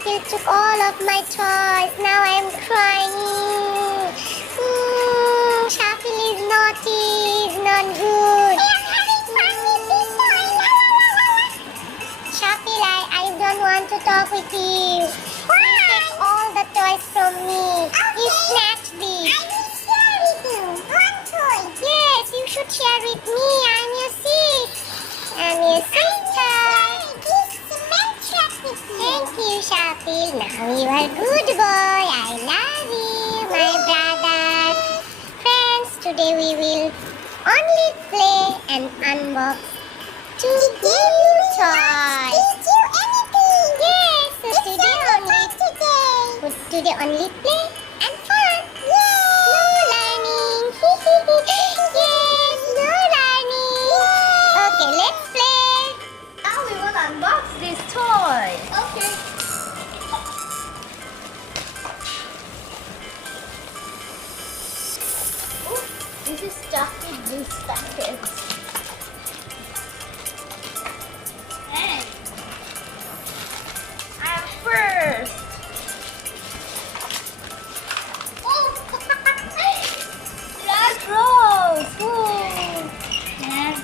Shafil took all of my toys. Now I'm crying. Shafil is naughty. He's not good. I'm having fun with this toy. Shafil, I don't want to talk with you. Why? You take all the toys from me. Okay. You snatched these. I will share with you. One toy. Yes, you should share with me. I'm your sis. I'm your sister. Thank you, Shafil. Now you are good boy. I love you, my brother. Friends, today we will only play and unbox two new toys. Teach you anything? Yes, so today only play and fun. Yay! No learning. Yes, no learning. Okay, let's play. Now we will unbox this toy. Okay. This is stuffed in these packets. And I am first. Oh, Black Rose. Ooh. And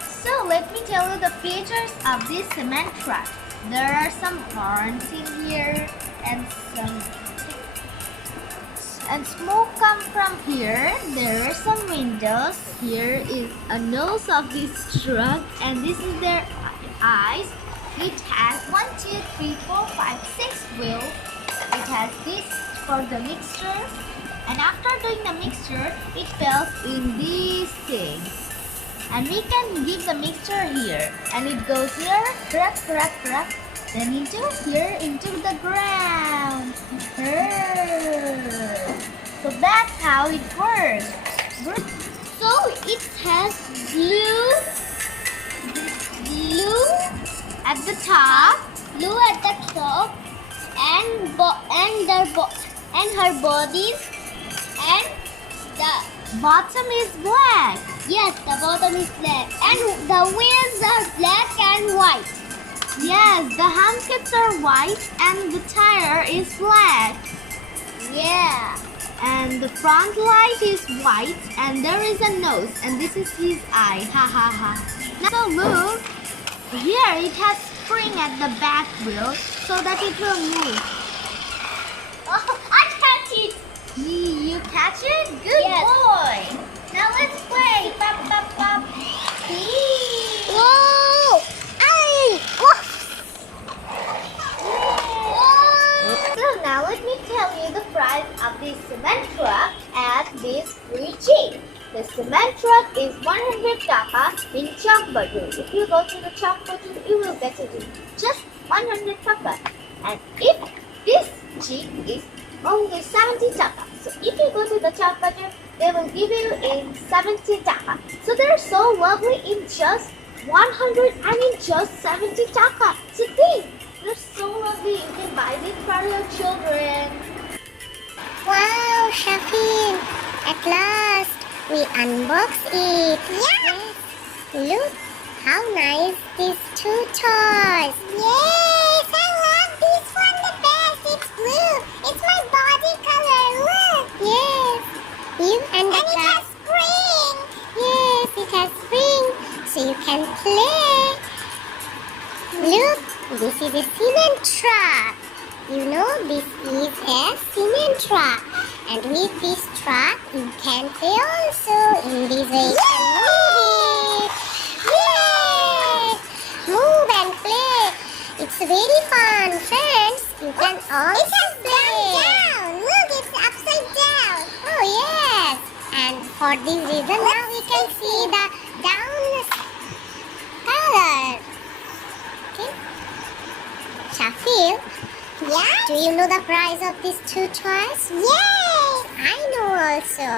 so let me tell you the features of this cement truck. There are some horns in here and smoke come from here. There are some windows. Here is a nose of this truck and this is their eyes. It has 1, 2, 3, 4, 5, 6 wheels. It has this for the mixture and after doing the mixture it fills in these things. And we can give the mixture here and it goes here, crack, then into here, into the ground. So that's how it works. so it has blue At the top, and her bodies and the bottom is black. yes, the bottom is black and the wheels are black and white. Yes, the handkits are white and the tire is black. Yeah. And the front light is white and there is a nose and this is his eye. Ha ha ha. Now look, here it has spring at the back wheel so that it will move. Oh, I catch it. You catch it? Good Yes. boy. Now let's play. Pop, pop, pop. Whoa! Ay! So now let me tell you the price of this cement truck at this free cheap. The cement truck is 100 taka in Khabar. If you go to the Khabar, you will get it in just 100 taka. And if this jeep is only 70 taka. So if you go to the Khabar, they will give you in 70 taka. So they're so lovely in just 100 and in just 70 taka. So think, they're so lovely. You can buy this for your children. Wow, Shafil! At last, we unbox it. Yes. Look how nice these two toys. Yes, I love this one the best. It's blue. It's my body color. Look. Yes. You and it has spring. Yes, it has spring, so you can play. Look, this is a cement truck. You know, this is a cement truck. And with this truck, you can play also. In this way, you can move it. Yay! Move and play. It's very fun, friends. You can also play. Down. Look, it's upside down. Oh, yes. And for this reason, now we can see the down color. Okay. Shafil, yeah? Do you know the price of these two toys? Yes, I know also.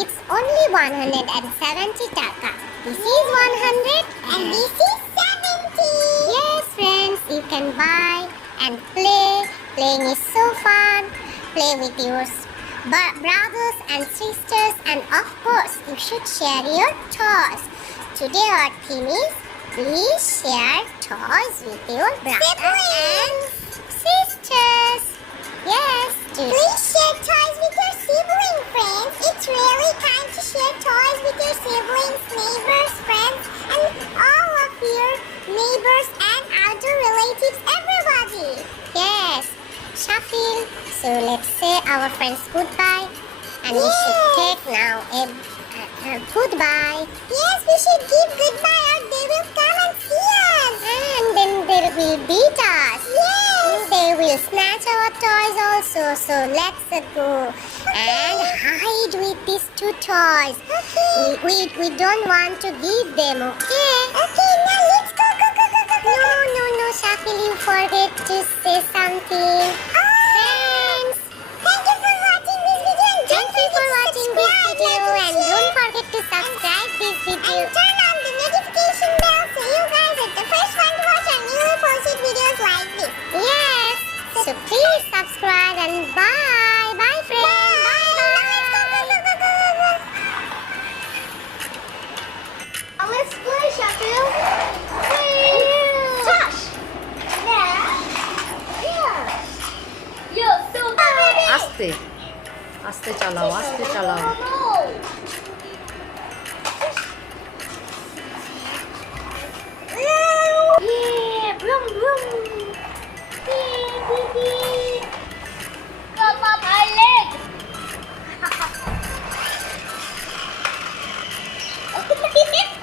It's only 170 taka. This is 100 and this is 70. Yes, friends, you can buy and play. Playing is so fun. Play with your brothers and sisters, and of course, you should share your toys. Today our theme is please share toys with your brother and sisters. Yes. Please share toys with your sibling friends. It's really kind to share toys with your siblings, neighbors, friends, and all of your neighbors and other relatives, everybody. Yes. Shafil, so let's say our friends goodbye. And we should take now a goodbye. Yes, we should give goodbye or they will come and see us. And then they will beat us. Yes. They will snatch our toys also. So let's go and hide with these two toys. Okay. We don't want to give them, okay? Okay, now let's go. No, Shafil, you forget to say something. Friends, thank you for watching this video. And don't forget to subscribe this video. And turn on the notification bell so you guys are the first one to watch our newly posted videos like this. Yes. So please subscribe and bye. Bye, friends. Bye. Now let's play, Shafil. Touch. আস্তে আস্তে চালাও আস্তে চালাও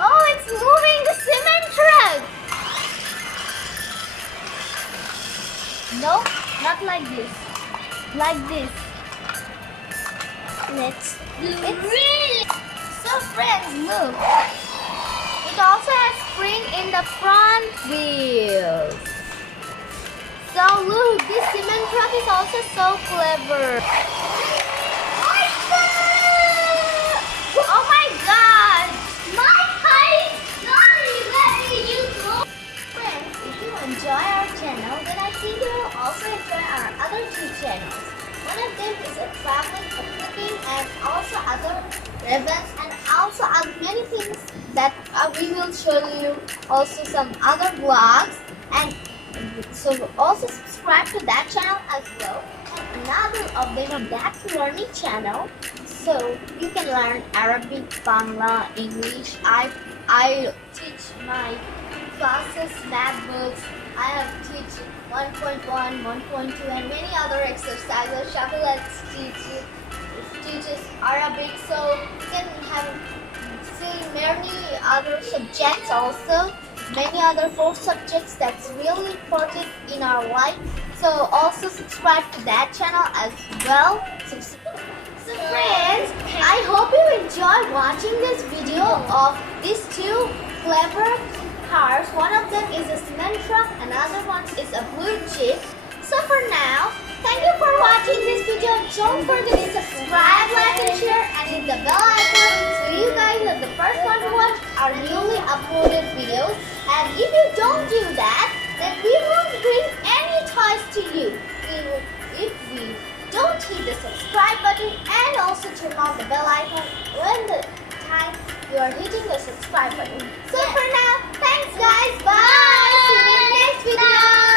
Oh, it's moving the cement truck. No, not like this. Like this. Let's do it. Really? So friends, look. It also has spring in the front wheels. So look, this cement truck is also so clever. Oh my god! My height! Sorry, very useful. Friends, if you enjoy our channel, then I think you will also enjoy our other two channels. One of them is a traveling, a cooking, and also other events, and also many things that we will show you. Also some other vlogs, and so also subscribe to that channel as well. And another of them, that learning channel. So you can learn Arabic, Bangla, English. I teach my classes, math books. I have teach 1.1, 1.2 and many other exercises. Shafil teaches Arabic, so you can have see many other subjects also. Many other 4 subjects that's really important in our life. So also subscribe to that channel as well. So friends, I hope you enjoy watching this video of these two clever cars. One of them is a cement truck, another one is a blue jeep. So for now, thank you for watching this video. Don't forget to subscribe, like and share, and hit the bell icon so you guys are the first one to watch our newly uploaded videos. And if you don't do that, then we won't bring any toys to you. If we don't hit the subscribe button and also turn on the bell icon when the time you are hitting the subscribe button. So for now, thanks guys, bye! See you in the next video!